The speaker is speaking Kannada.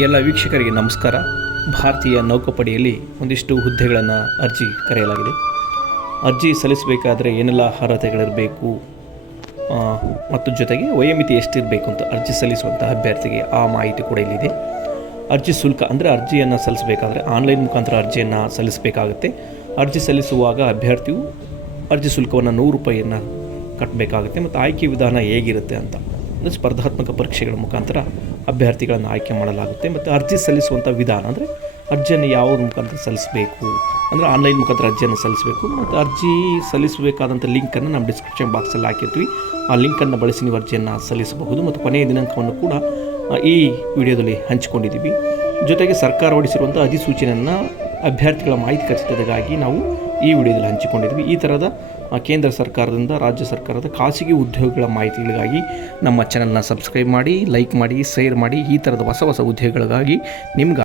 ಎಲ್ಲ ವೀಕ್ಷಕರಿಗೆ ನಮಸ್ಕಾರ. ಭಾರತೀಯ ನೌಕಾಪಡೆಯಲ್ಲಿ ಒಂದಿಷ್ಟು ಹುದ್ದೆಗಳನ್ನು ಅರ್ಜಿ ಕರೆಯಲಾಗಿದೆ. ಅರ್ಜಿ ಸಲ್ಲಿಸಬೇಕಾದ್ರೆ ಏನೆಲ್ಲ ಅರ್ಹತೆಗಳಿರಬೇಕು? ಮತ್ತು ಜೊತೆಗೆ ವಯೋಮಿತಿ ಎಷ್ಟಿರಬೇಕು ಅಂತ ಅರ್ಜಿ ಸಲ್ಲಿಸುವಂತಹ ಅಭ್ಯರ್ಥಿಗೆ ಆ ಮಾಹಿತಿ ಕೂಡ ಇಲ್ಲಿದೆ. ಅರ್ಜಿ ಶುಲ್ಕ ಅಂದರೆ ಅರ್ಜಿಯನ್ನು ಸಲ್ಲಿಸಬೇಕಾದ್ರೆ ಆನ್ಲೈನ್ ಮುಖಾಂತರ ಅರ್ಜಿಯನ್ನು ಸಲ್ಲಿಸಬೇಕಾಗುತ್ತೆ. ಅರ್ಜಿ ಸಲ್ಲಿಸುವಾಗ ಅಭ್ಯರ್ಥಿಯು ಅರ್ಜಿ ಶುಲ್ಕವನ್ನು ನೂರು ರೂಪಾಯಿಯನ್ನು ಕಟ್ಟಬೇಕಾಗುತ್ತೆ ಮತ್ತು ಆಯ್ಕೆ ವಿಧಾನ ಹೇಗಿರುತ್ತೆ ಅಂತ ಅಂದರೆ ಸ್ಪರ್ಧಾತ್ಮಕ ಪರೀಕ್ಷೆಗಳ ಮುಖಾಂತರ ಅಭ್ಯರ್ಥಿಗಳನ್ನು ಆಯ್ಕೆ ಮಾಡಲಾಗುತ್ತೆ ಮತ್ತು ಅರ್ಜಿ ಸಲ್ಲಿಸುವಂಥ ವಿಧಾನ, ಅಂದರೆ ಅರ್ಜಿಯನ್ನು ಯಾವ ಮುಖಾಂತರ ಸಲ್ಲಿಸಬೇಕು, ಅಂದರೆ ಆನ್ಲೈನ್ ಮುಖಾಂತರ ಅರ್ಜಿಯನ್ನು ಸಲ್ಲಿಸಬೇಕು ಮತ್ತು ಅರ್ಜಿ ಸಲ್ಲಿಸಬೇಕಾದಂಥ ಲಿಂಕನ್ನು ನಮ್ಮ ಡಿಸ್ಕ್ರಿಪ್ಷನ್ ಬಾಕ್ಸಲ್ಲಿ ಹಾಕಿರ್ತೀವಿ. ಆ ಲಿಂಕನ್ನು ಬಳಸಿ ನೀವು ಅರ್ಜಿಯನ್ನು ಸಲ್ಲಿಸಬಹುದು ಮತ್ತು ಕೊನೆಯ ದಿನಾಂಕವನ್ನು ಕೂಡ ಈ ವಿಡಿಯೋದಲ್ಲಿ ಹಂಚಿಕೊಂಡಿದ್ದೀವಿ. ಜೊತೆಗೆ ಸರ್ಕಾರ ಹೊರಡಿಸಿರುವಂಥ ಅಧಿಸೂಚನೆಯನ್ನು ಅಭ್ಯರ್ಥಿಗಳ ಮಾಹಿತಿ ಖಚಿತತೆಗಾಗಿ ನಾವು ಈ ವಿಡಿಯೋದಲ್ಲಿ ಹಂಚಿಕೊಂಡಿದ್ವಿ ಈ ಥರದ ಕೇಂದ್ರ ಸರ್ಕಾರದಿಂದ ರಾಜ್ಯ ಸರ್ಕಾರದ ಖಾಸಗಿ ಉದ್ಯೋಗಗಳ ಮಾಹಿತಿಗಳಿಗಾಗಿ ನಮ್ಮ ಚಾನಲ್ನ ಸಬ್ಸ್ಕ್ರೈಬ್ ಮಾಡಿ ಲೈಕ್ ಮಾಡಿ ಶೇರ್ ಮಾಡಿ ಈ ಥರದ ಹೊಸ ಹೊಸ ಉದ್ಯೋಗಗಳಿಗಾಗಿ ನಿಮ್ಗೆ